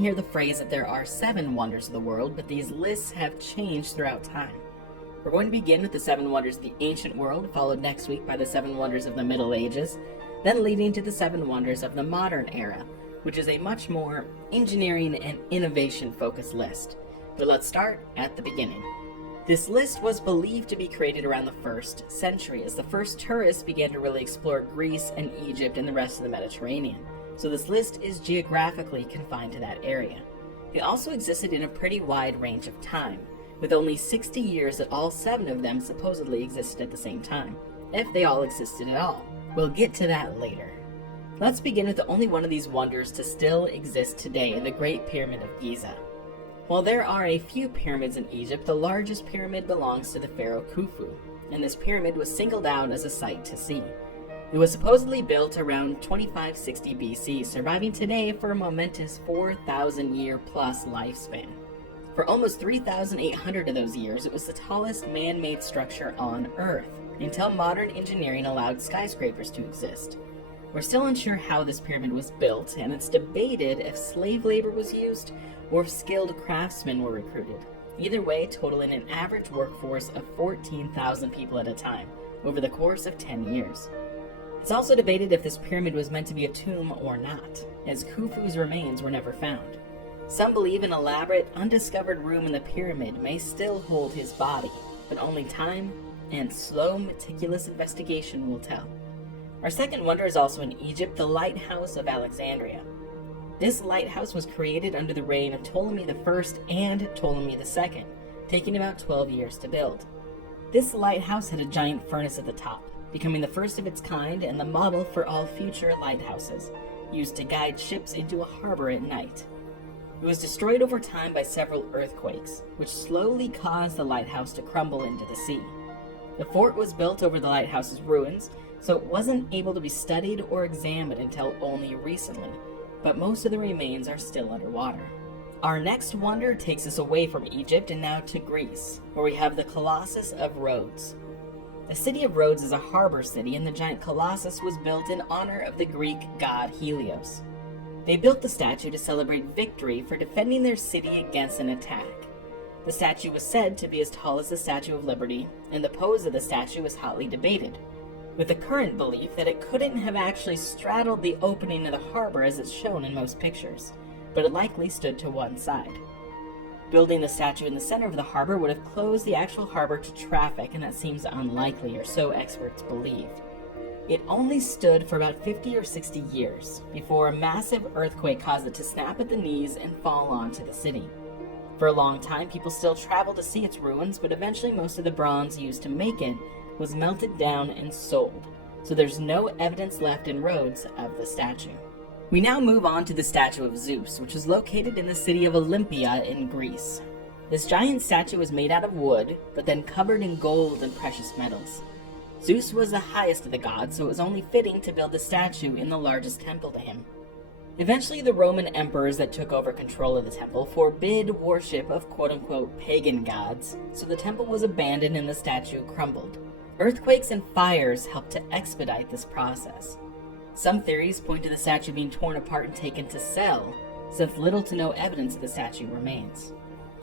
Hear the phrase that there are 7 wonders of the world, but these lists have changed throughout time. We're going to begin with the 7 wonders of the ancient world, followed next week by the 7 wonders of the Middle Ages, then leading to the 7 wonders of the modern era, which is a much more engineering and innovation focused list. But let's start at the beginning. This list was believed to be created around the 1st century, as the first tourists began to really explore Greece and Egypt and the rest of the Mediterranean. So this list is geographically confined to that area. They also existed in a pretty wide range of time, with only 60 years that all 7 of them supposedly existed at the same time, if they all existed at all. We'll get to that later. Let's begin with the only one of these wonders to still exist today, the Great Pyramid of Giza. While there are a few pyramids in Egypt, the largest pyramid belongs to the pharaoh Khufu, and this pyramid was singled out as a sight to see. It was supposedly built around 2560 BC, surviving today for a momentous 4,000-year-plus lifespan. For almost 3,800 of those years, it was the tallest man-made structure on Earth, until modern engineering allowed skyscrapers to exist. We're still unsure how this pyramid was built, and it's debated if slave labor was used or if skilled craftsmen were recruited. Either way, totaling an average workforce of 14,000 people at a time, over the course of 10 years. It's also debated if this pyramid was meant to be a tomb or not, as Khufu's remains were never found. Some believe an elaborate, undiscovered room in the pyramid may still hold his body, but only time and slow, meticulous investigation will tell. Our second wonder is also in Egypt, the Lighthouse of Alexandria. This lighthouse was created under the reign of Ptolemy I and Ptolemy II, taking about 12 years to build. This lighthouse had a giant furnace at the top, becoming the first of its kind and the model for all future lighthouses, used to guide ships into a harbor at night. It was destroyed over time by several earthquakes, which slowly caused the lighthouse to crumble into the sea. The fort was built over the lighthouse's ruins, so it wasn't able to be studied or examined until only recently, but most of the remains are still underwater. Our next wonder takes us away from Egypt and now to Greece, where we have the Colossus of Rhodes. The city of Rhodes is a harbor city, and the giant Colossus was built in honor of the Greek god Helios. They built the statue to celebrate victory for defending their city against an attack. The statue was said to be as tall as the Statue of Liberty, and the pose of the statue was hotly debated, with the current belief that it couldn't have actually straddled the opening of the harbor as it's shown in most pictures, but it likely stood to one side. Building the statue in the center of the harbor would have closed the actual harbor to traffic, and that seems unlikely, or so experts believed. It only stood for about 50 or 60 years before a massive earthquake caused it to snap at the knees and fall onto the city. For a long time, people still traveled to see its ruins, but eventually most of the bronze used to make it was melted down and sold, so there's no evidence left in Rhodes of the statue. We now move on to the statue of Zeus, which is located in the city of Olympia in Greece. This giant statue was made out of wood, but then covered in gold and precious metals. Zeus was the highest of the gods, so it was only fitting to build the statue in the largest temple to him. Eventually, the Roman emperors that took over control of the temple forbid worship of quote-unquote pagan gods, so the temple was abandoned and the statue crumbled. Earthquakes and fires helped to expedite this process. Some theories point to the statue being torn apart and taken to sell, since little to no evidence of the statue remains.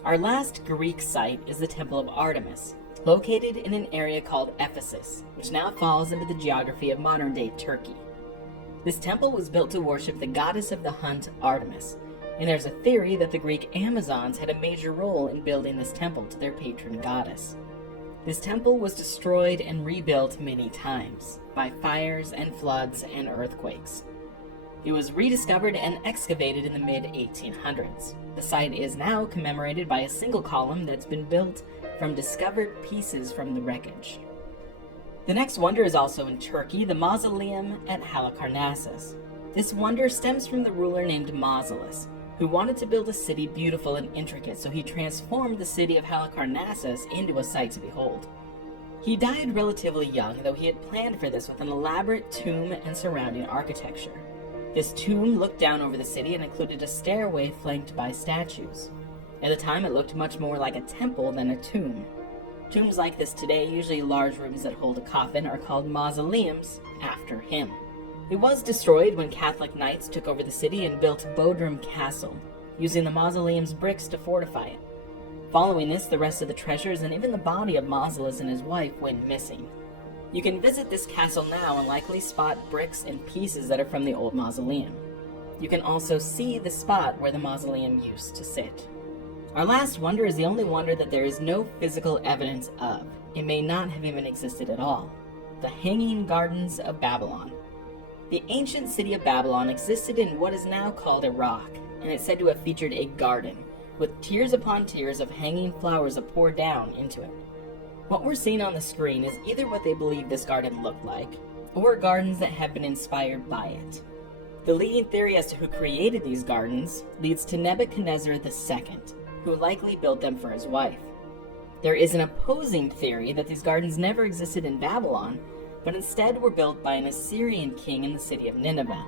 Our last Greek site is the Temple of Artemis, located in an area called Ephesus, which now falls into the geography of modern-day Turkey. This temple was built to worship the goddess of the hunt, Artemis, and there's a theory that the Greek Amazons had a major role in building this temple to their patron goddess. This temple was destroyed and rebuilt many times by fires and floods and earthquakes. It was rediscovered and excavated in the mid-1800s. The site is now commemorated by a single column that's been built from discovered pieces from the wreckage. The next wonder is also in Turkey, the mausoleum at Halicarnassus. This wonder stems from the ruler named Mausolus, who wanted to build a city beautiful and intricate, so he transformed the city of Halicarnassus into a sight to behold. He died relatively young, though he had planned for this with an elaborate tomb and surrounding architecture. This tomb looked down over the city and included a stairway flanked by statues. At the time, it looked much more like a temple than a tomb. Tombs like this today, usually large rooms that hold a coffin, are called mausoleums after him. It was destroyed when Catholic knights took over the city and built Bodrum Castle. using the mausoleum's bricks to fortify it. Following this, the rest of the treasures and even the body of Mausolus and his wife went missing. You can visit this castle now and likely spot bricks and pieces that are from the old mausoleum. You can also see the spot where the mausoleum used to sit. Our last wonder is the only wonder that there is no physical evidence of. It may not have even existed at all. The Hanging Gardens of Babylon. The ancient city of Babylon existed in what is now called Iraq, and it's said to have featured a garden, with tiers upon tiers of hanging flowers that pour down into it. What we're seeing on the screen is either what they believe this garden looked like, or gardens that have been inspired by it. The leading theory as to who created these gardens leads to Nebuchadnezzar II, who likely built them for his wife. There is an opposing theory that these gardens never existed in Babylon, but instead were built by an Assyrian king in the city of Nineveh.